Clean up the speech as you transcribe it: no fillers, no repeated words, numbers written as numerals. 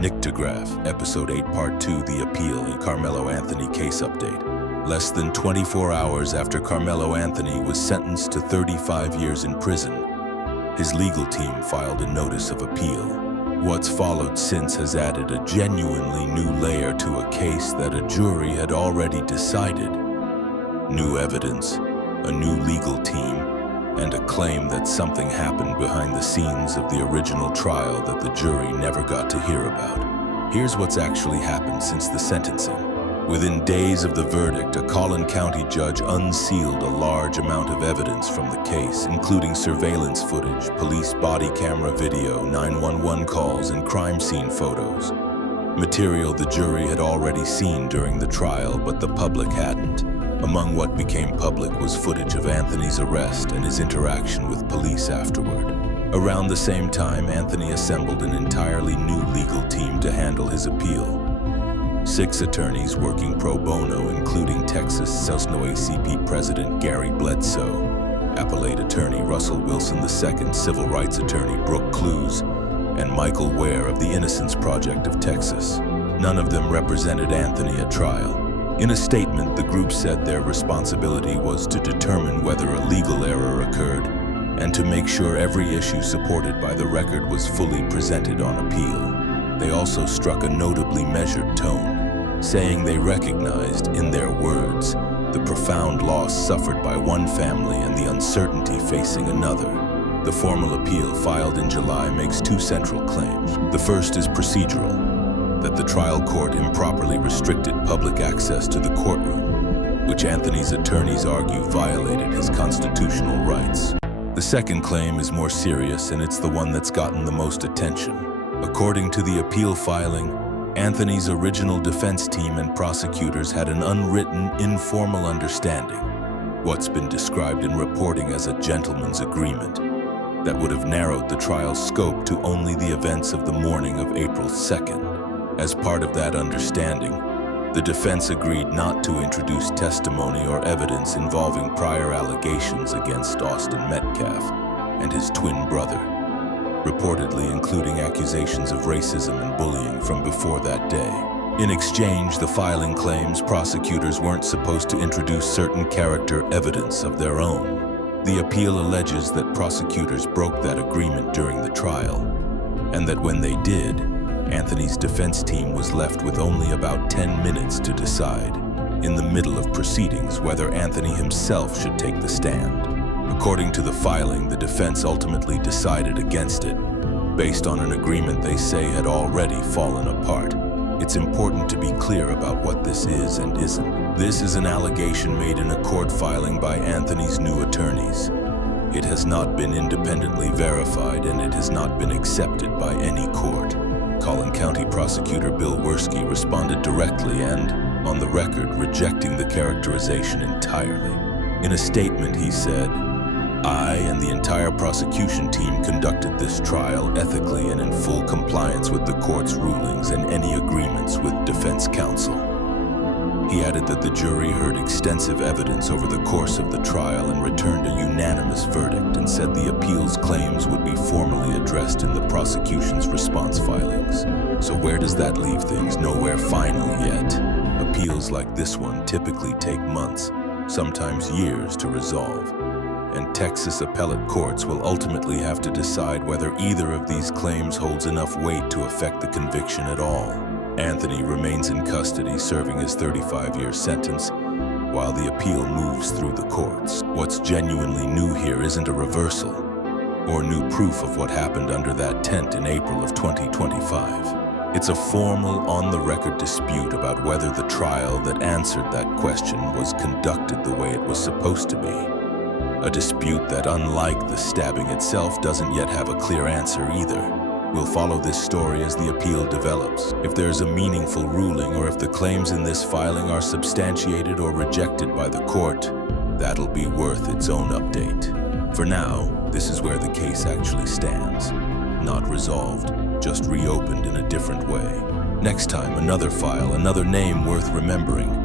Nyctography, Episode 8, Part 2, The Appeal, a Karmelo Anthony Case Update. Less than 24 hours after Karmelo Anthony was sentenced to 35 years in prison, his legal team filed a notice of appeal. What's followed since has added a genuinely new layer to a case that a jury had already decided. New evidence, a new legal team, and a claim that something happened behind the scenes of the original trial that the jury never got to hear about. Here's what's actually happened since the sentencing. Within days of the verdict, a Collin County judge unsealed a large amount of evidence from the case, including surveillance footage, police body camera video, 911 calls, and crime scene photos. Material the jury had already seen during the trial, but the public hadn't. Among what became public was footage of Anthony's arrest and his interaction with police afterward. Around the same time, Anthony assembled an entirely new legal team to handle his appeal. 6 attorneys working pro bono, including Texas Sosno ACP President Gary Bledsoe, appellate attorney Russell Wilson II, civil rights attorney Brooke Clues, and Michael Ware of the Innocence Project of Texas. None of them represented Anthony at trial. In a statement, the group said their responsibility was to determine whether a legal error occurred and to make sure every issue supported by the record was fully presented on appeal. They also struck a notably measured tone, saying they recognized, in their words, the profound loss suffered by one family and the uncertainty facing another. The formal appeal filed in July makes 2 central claims. The first is procedural, that the trial court improperly restricted public access to the courtroom, which Anthony's attorneys argue violated his constitutional rights. The second claim is more serious, and it's the one that's gotten the most attention. According to the appeal filing, Anthony's original defense team and prosecutors had an unwritten, informal understanding, what's been described in reporting as a gentleman's agreement, that would have narrowed the trial's scope to only the events of the morning of April 2nd. As part of that understanding, the defense agreed not to introduce testimony or evidence involving prior allegations against Austin Metcalf and his twin brother, reportedly including accusations of racism and bullying from before that day. In exchange, the filing claims prosecutors weren't supposed to introduce certain character evidence of their own. The appeal alleges that prosecutors broke that agreement during the trial, and that when they did, Anthony's defense team was left with only about 10 minutes to decide, in the middle of proceedings, whether Anthony himself should take the stand. According to the filing, the defense ultimately decided against it, based on an agreement they say had already fallen apart. It's important to be clear about what this is and isn't. This is an allegation made in a court filing by Anthony's new attorneys. It has not been independently verified, and it has not been accepted by any court. Collin County Prosecutor Bill Werski responded directly and, on the record, rejecting the characterization entirely. In a statement, he said, "I and the entire prosecution team conducted this trial ethically and in full compliance with the court's rulings and any agreements with defense counsel." He added that the jury heard extensive evidence over the course of the trial and returned a unanimous verdict, and said the appeal's claims would be formally addressed in the prosecution's response filings. So where does that leave things? Nowhere final yet. Appeals like this one typically take months, sometimes years, to resolve. And Texas appellate courts will ultimately have to decide whether either of these claims holds enough weight to affect the conviction at all. Anthony remains in custody, serving his 35-year sentence, while the appeal moves through the courts. What's genuinely new here isn't a reversal, or new proof of what happened under that tent in April of 2025. It's a formal, on-the-record dispute about whether the trial that answered that question was conducted the way it was supposed to be. A dispute that, unlike the stabbing itself, doesn't yet have a clear answer either. We'll follow this story as the appeal develops. If there's a meaningful ruling, or if the claims in this filing are substantiated or rejected by the court, that'll be worth its own update. For now, this is where the case actually stands. Not resolved, just reopened in a different way. Next time, another file, another name worth remembering.